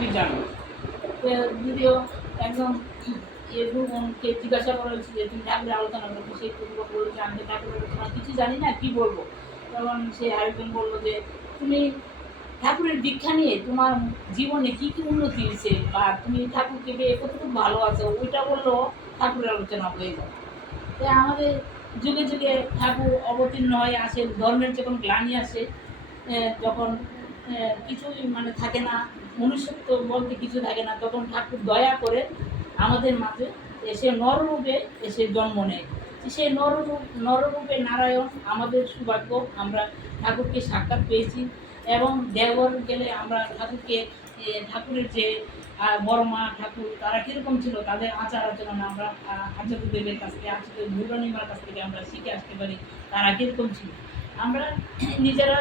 তুমি জানো। যদিও একদম কে জিজ্ঞাসা করা হয়েছিল যে তুমি ঠাকুরের আলোচনা করবো, সেই যুবক বললো যে আমি ঠাকুরের আলোচনা কিছু জানি না, কি বলবো। তখন সে আরেকজন বললো যে তুমি ঠাকুরের দীক্ষা নিয়ে তোমার জীবনে কি কি উন্নতি হয়েছে বা তুমি ঠাকুরকে পেয়ে কতটুকু ভালো আছো, ওইটা বললো ঠাকুরের আলোচনা হয়ে যায়। তাই আমাদের যুগে যুগে ঠাকুর অবতীর্ণ হয়ে আসে, ধর্মের যখন গ্লানি আসে, যখন কিছুই মানে থাকে না, মনুষ্যত্ব বলতে কিছু থাকে না, তখন ঠাকুর দয়া করে আমাদের মাঝে এসে নররূপে এসে জন্ম নেয়। সেই নররূপে নারায়ণ আমাদের সৌভাগ্য, আমরা ঠাকুরকে সাক্ষাৎ পেয়েছি। এবং দেওঘর গেলে আমরা ঠাকুরকে ঠাকুরের যে বড় মা ঠাকুর তারা কীরকম ছিল, তাদের আচার আচরণ আমরা আচার্যদেবের কাছ থেকে, আচার্য গৌরানীমার কাছ থেকে আমরা শিখে আসতে পারি তারা কীরকম ছিল। আমরা নিজেরা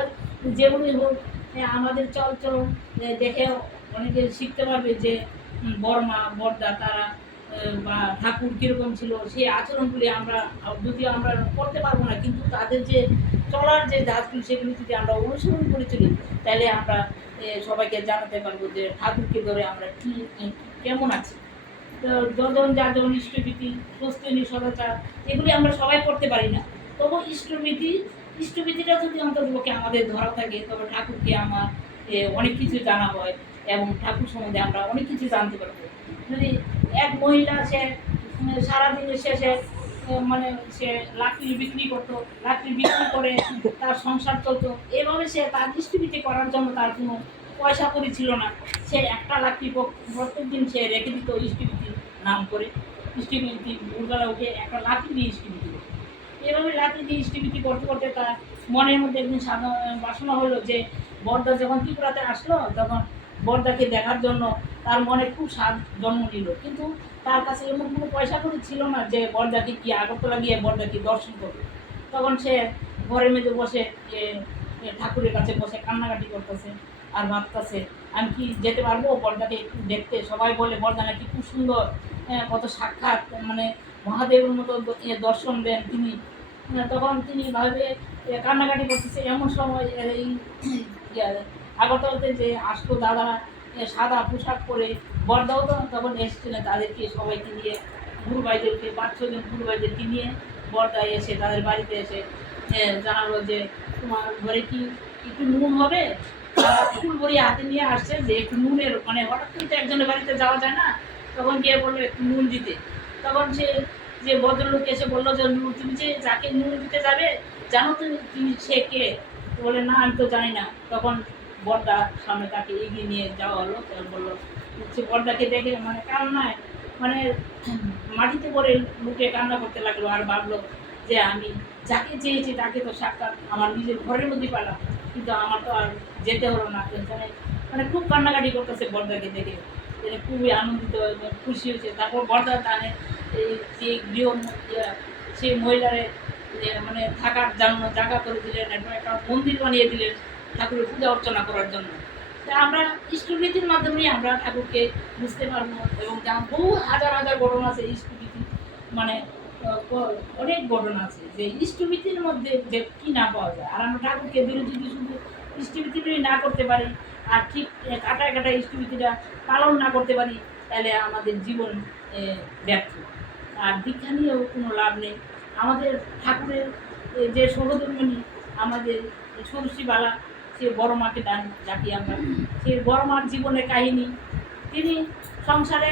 যেমনই হোক আমাদের চলচলন দেখে অনেকে শিখতে পারবে যে বড় মা বড়দা তারা বা ঠাকুর কীরকম ছিল, সেই আচরণগুলি আমরা যদিও আমরা করতে পারবো না, কিন্তু তাদের যে চলার যে ধাপগুলি সেগুলি যদি আমরা অনুসরণ করে চলি, তাহলে আমরা সবাইকে জানাতে পারবো যে ঠাকুরকে ধরে আমরা কি কেমন আছি। তো যজন যাজন ইষ্টভীতি স্বস্তিনী সদাচার এগুলি আমরা সবাই করতে পারি না, তবু ইষ্টভীতিটা যদি অন্ততপক্ষে আমাদের ধরা থাকে, তবে ঠাকুরকে আমার অনেক কিছু জানা হয় এবং ঠাকুর সম্বন্ধে আমরা অনেক কিছু জানতে পারবো। যদি এক মহিলা সে সারাদিনের শেষে মানে সে লাকড়ি বিক্রি করতো, লাকড়ি বিক্রি করে তার সংসার চলতো, এভাবে সে তার ইষ্টভীতি করার জন্য তার কোনো পয়সা করি ছিল না, সে একটা লাকড়ি প্রত্যেক দিন সে রেখে দিত ইষ্টভীতির নাম করে। ইষ্টভীতি ভোরবেলা উঠে একটা লাকড়ি দিয়ে ইষ্টভীতি করতো। এভাবে লাকড়ি দিয়ে ইষ্টভীতি করতে করতে তার মনের মধ্যে একদিন বাসনা হলো যে বড়দা যখন ত্রিপুরাতে আসলো, তখন বড়দাকে দেখার জন্য তার মনে খুব স্বাদ জন্ম নিল, কিন্তু তার কাছে এমন কোনো পয়সা করে ছিল না যে বড়দাকে কি আগরতলা গিয়ে বড়দাকে দর্শন করবে। তখন সে ঘরের মধ্যে বসে ঠাকুরের কাছে বসে কান্নাকাটি করতেছে আর ভাবতেছে আমি কি যেতে পারবো বড়দাকে একটু দেখতে। সবাই বলে বড়দা নাকি খুব সুন্দর, কত সাক্ষাৎ মানে মহাদেবের মতো দর্শন দেন তিনি। তখন তিনি ভাবে কান্নাকাটি করতেছে, এমন সময় এই আগরতলাতে যে আসতো দাদারা সাদা পোশাক পরে, বড়দাও তো তখন এসেছিলেন তাদেরকে সবাইকে নিয়ে, গুরুভাইদেরকে 5-6 জন গুরুভাইদেরকে নিয়ে বড়দা এসে তাদের বাড়িতে এসে জানালো যে তোমার ঘরে কি একটু নুন হবে। ফুল ভরিয়ে হাতে নিয়ে আসছে যে একটু নুনের মানে হঠাৎ কিন্তু একজনের বাড়িতে যাওয়া যায় না, তখন গিয়ে বললো একটু নুন দিতে। তখন সে যে ভদ্রলোক এসে বললো যে তুমি যে যাকে নুন দিতে যাবে জানো তুমি সে কে? বলে না আমি তো জানি না। তখন বড়দা সামনে তাকে এগিয়ে নিয়ে যাওয়া হলো, তখন বললো সে বড়দাকে দেখে মানে কান্নায় মানে মাটিতে পড়ে লুকে কান্না করতে লাগলো, আর ভাবলো যে আমি যাকে চেয়েছি তাকে তো সাক্ষাৎ আমার নিজের ঘরের মধ্যে পেলাম, কিন্তু আমার তো আর যেতে হলো না। মানে খুব কান্নাকাটি করতেছে বড়দাকে দেখে, খুবই আনন্দিত এবং খুশি হয়েছে। তারপর বড়দা তাহলে এই যে গৃহ সেই মহিলারে মানে থাকার জন্য জায়গা করে দিলেন, একটা মন্দির বানিয়ে দিলেন ঠাকুরের পূজা অর্চনা করার জন্য। তা আমরা ইষ্টভীতির মাধ্যমেই আমরা ঠাকুরকে বুঝতে পারবো, এবং বহু হাজার হাজার ঘটনা আছে ইষ্টভীতি মানে অনেক ঘটনা আছে যে ইষ্টভীতির মধ্যে যে কী না পাওয়া যায়। আর আমরা ঠাকুরকে বিরোধী শুধু ইষ্টভীতিটাই না করতে পারি আর ঠিক কাটায় কাটায় ইষ্টভীতিটা পালন না করতে পারি, তাহলে আমাদের জীবন ব্যর্থ। আর দীক্ষা নিয়েও কোনো লাভ নেই। আমাদের ঠাকুরের যে সহধর্মিণী আমাদের ষোড়শীবালা, সে বড় মাকে ডাকি আমরা, সে বড় মার জীবনের কাহিনী। তিনি সংসারে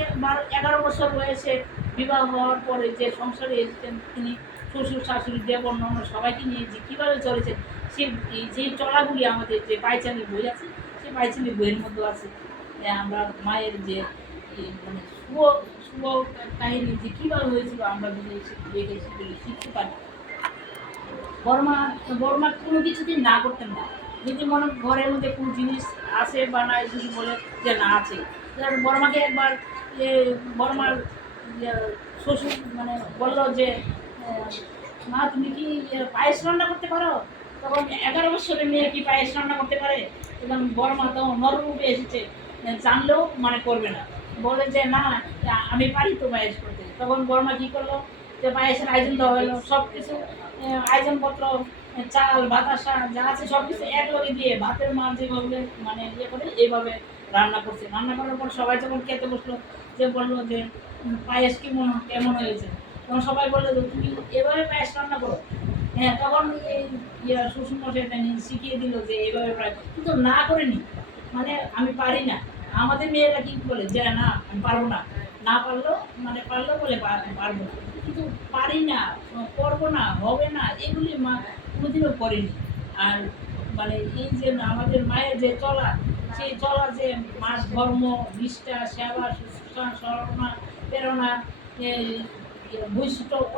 11 বছর বয়সে বিবাহ হওয়ার পরে যে সংসারে এসেছেন, তিনি শ্বশুর শাশুড়ি দেবর ননদ সবাইকে নিয়ে যে কীভাবে চলেছেন, সে যে চলাগুলি আমাদের যে পায়চালি বই আছে, সেই পায়চালি বইয়ের মধ্যে আছে। আমরা মায়ের যে মানে শুভ কাহিনী যে কীভাবে হয়েছিল আমরা যদি দেখে সেগুলি শিখতে পারি। বড়মা কোনো কিছুদিন না করতেন না, যদি মনে ঘরের মধ্যে কোনো জিনিস আসে বা না, যদি বলে যে না আছে, বড়মাকে একবার বড়মার শ্বশুর মানে বললো যে মা তুমি কি পায়েস রান্না করতে পারো? তখন 11 বছরের মেয়ে কি পায়েস রান্না করতে পারে? এবং বড়মা তো নররূপে এসেছে, জানলেও মানে করবে না, বলে যে না আমি পারি তো পায়েস করতে। তখন বড়মা কী করলো যে পায়েসের আয়োজন দেওয়া হলো, সব কিছু আয়োজনপত্র চাল বাতাসা যা আছে সব কিছু এক লগে দিয়ে ভাতের মার যেভাবে মানে ইয়ে করে এইভাবে রান্না করছে। রান্না করার পর সবাই যখন খেতে বসলো, যে বললো যে পায়েস কেমন হয়েছে? তখন সবাই বললো যে তুমি এভাবে পায়েস রান্না করো? হ্যাঁ, তখন এই শ্বশুরমশাই শিখিয়ে দিল যে এইভাবে পায়েস, কিন্তু না করিনি, মানে আমি পারি না। আমাদের মেয়েরা কি বলে যে না আমি পারবো না, না পারলেও মানে পারলেও বলে পারবো না, কিন্তু পারি না, করবো না, হবে না, এগুলি মা কোনোদিনও করেনি। আর মানে এই যে আমাদের মায়ের যে চলা, সেই চলা যে মার ধর্ম, নিষ্ঠা, সেবা, শুশ্রূষা, স্মরণা, প্রেরণা, বৈশিষ্ট্য